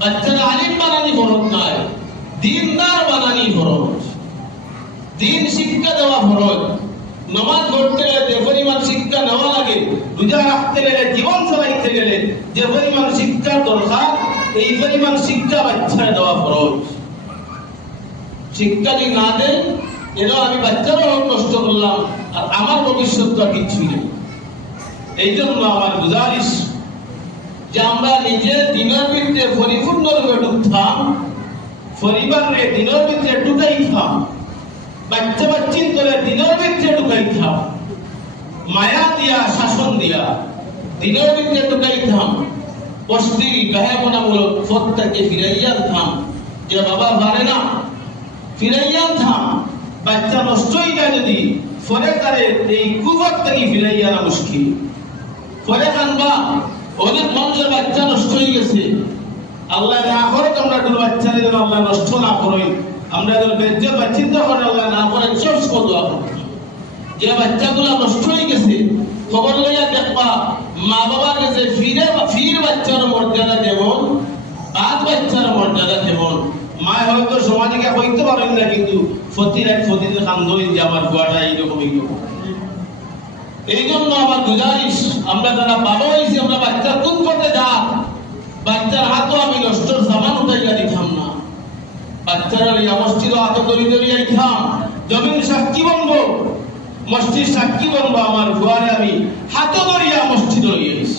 বাচ্চারা আলিম বানানি ফরজ নাই, দিনদার বানানি ফরজ। দিন শিক্ষা দেওয়া ফরজ। নামাজ পড়তে গেলে যে পরিমাণ শিক্ষা নেওয়া লাগে, রোজা রাখতে গেলে, জীবন চালাইতে গেলে যে পরিমাণ শিক্ষার দরকার, এই পরিমাণ শিক্ষা বাচ্চারা দেওয়া ফরজ। শিক্ষা যদি না দেয়, এরা আমি বাচ্চারাও নষ্ট করলাম, আর আমার ভবিষ্যৎটা কিছুই নেই। এই জন্য আমার গুজারিশ যে আমরা নিজে দিনের ভিতরে পরিপূর্ণ রূপে ঢুকতাম, পরিবারে দিনের ভিতরে ঢুকাইতাম, বাচ্চা বাচ্চিন করে দিনের ভিতরে ঢুকাইতাম, মায়া দিয়া শাসন দিয়া দিনের ভিতরে ঢুকাইতাম, অস্থির ব্যবনামূলক পথটাকে ফিরাইয়া আনতাম। যে বাবা পারে না, ফিরাইয়া আনতাম। বাচ্চা নষ্ট হয়ে যায় যদি, ফলে তারে এই কুপথ থেকে ফিরাইয়া আনা মুশকিল। ফলে কানবা অনেক মানুষের বাচ্চা নষ্ট হয়ে গেছে। আল্লাহ না করে তোমরা কোনো বাচ্চা যেন আল্লাহ নষ্ট না করেন, আমরা যেন বেজ্জত বা চিন্তা করে আল্লাহ না করেন, সব সময় দোয়া করতে। যে বাচ্চাগুলা নষ্ট হয়ে গেছে, খবর লইয়া দেখবা মা বাবার কাছে ফির বাচ্চার মর্যাদা যেমন, বাদ বাচ্চার মর্যাদা যেমন। মা হয়তো সমাজকে হইতে পারেন না, কিন্তু ফতির কান্দই যে আমার গোয়াটা এইরকম এইরকম। এই জন্য আমার গুজারিশ, আমরা যারা বাবা হয়েছি, আমরা বাচ্চার কোন পথে যা, বাচ্চার হাতও আমি নষ্ট সামান উঠাইয়া দিতাম না। বাচ্চারা ইয়া মসজিদ হাত ধরিয়া দিতাম, জমিন সাক্ষী বনবো, মসজিদ সাক্ষী বনবো, আমার ঘরে আমি হাত ধরিয়া মসজিদ রইয়াছি।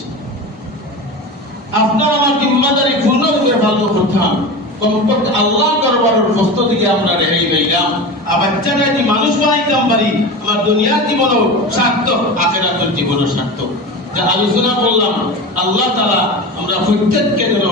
আপনার আমার জিম্মাদারি পূর্ণরূপে ভালো করতাম, কমপক্ষে আল্লাহ দরবারের হস্ত থেকে আমরা রেহাই পাইলাম। আর বাচ্চারা যদি মানুষ বানাইতাম পারি, আমার দুনিয়ার জীবনও সার্থক, আখিরাতের জীবনও সার্থক। যা আলোচনা করলাম, আল্লাহ তাআলা আমরা প্রত্যেককে যেন